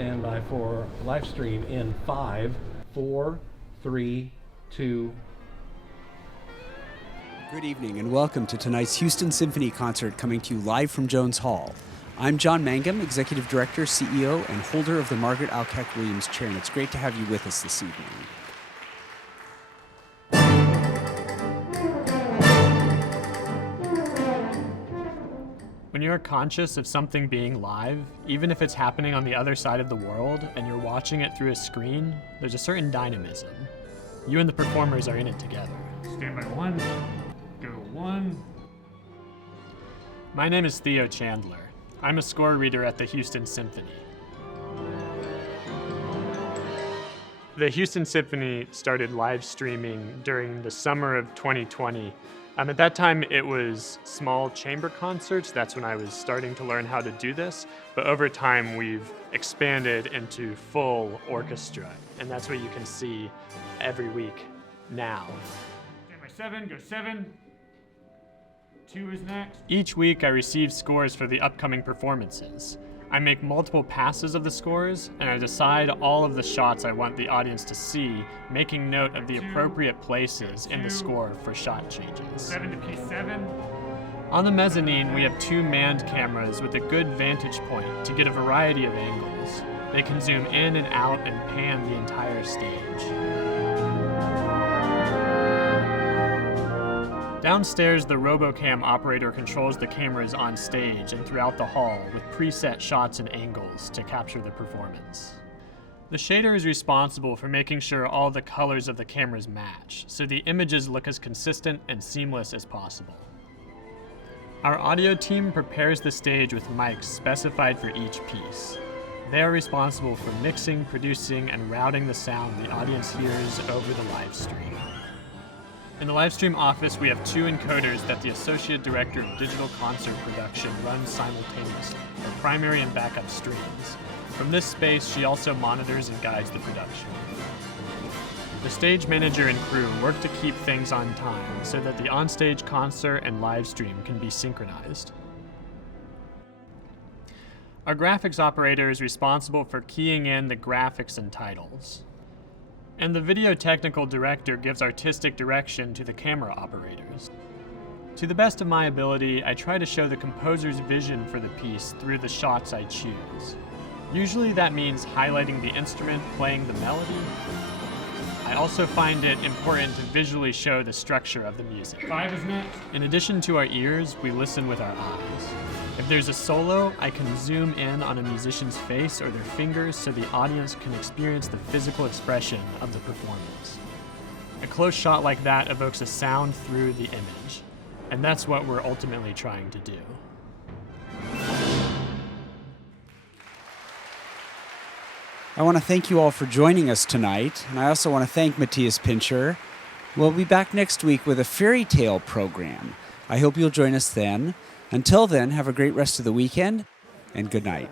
stand by for live stream in 5, 4, 3, 2. Good evening and welcome to tonight's Houston Symphony concert coming to you live from Jones Hall. I'm John Mangum, Executive Director, CEO, and holder of the Margaret Alcack Williams Chair, and it's great to have you with us this evening. When you're conscious of something being live, even if it's happening on the other side of the world and you're watching it through a screen, there's a certain dynamism. You and the performers are in it together. Stand by 1, go 1. My name is Theo Chandler. I'm a score reader at the Houston Symphony. The Houston Symphony started live streaming during the summer of 2020. At that time, it was small chamber concerts. That's when I was starting to learn how to do this. But over time, we've expanded into full orchestra. And that's what you can see every week now. Stand by 7, go 7. 2 is next. Each week, I receive scores for the upcoming performances. I make multiple passes of the scores, and I decide all of the shots I want the audience to see, making note of the appropriate places in the score for shot changes. 7 to P7. On the mezzanine, we have 2 manned cameras with a good vantage point to get a variety of angles. They can zoom in and out and pan the entire stage. Downstairs, the RoboCam operator controls the cameras on stage and throughout the hall with preset shots and angles to capture the performance. The shader is responsible for making sure all the colors of the cameras match, so the images look as consistent and seamless as possible. Our audio team prepares the stage with mics specified for each piece. They are responsible for mixing, producing, and routing the sound the audience hears over the live stream. In the Livestream office, we have 2 encoders that the Associate Director of Digital Concert Production runs simultaneously, for primary and backup streams. From this space, she also monitors and guides the production. The stage manager and crew work to keep things on time so that the onstage concert and live stream can be synchronized. Our graphics operator is responsible for keying in the graphics and titles. And the video technical director gives artistic direction to the camera operators. To the best of my ability, I try to show the composer's vision for the piece through the shots I choose. Usually that means highlighting the instrument playing the melody. I also find it important to visually show the structure of the music. 5 is next. In addition to our ears, we listen with our eyes. If there's a solo, I can zoom in on a musician's face or their fingers so the audience can experience the physical expression of the performance. A close shot like that evokes a sound through the image, and that's what we're ultimately trying to do. I want to thank you all for joining us tonight, and I also want to thank Matthias Pincher. We'll be back next week with a fairy tale program. I hope you'll join us then. Until then, have a great rest of the weekend, and good night.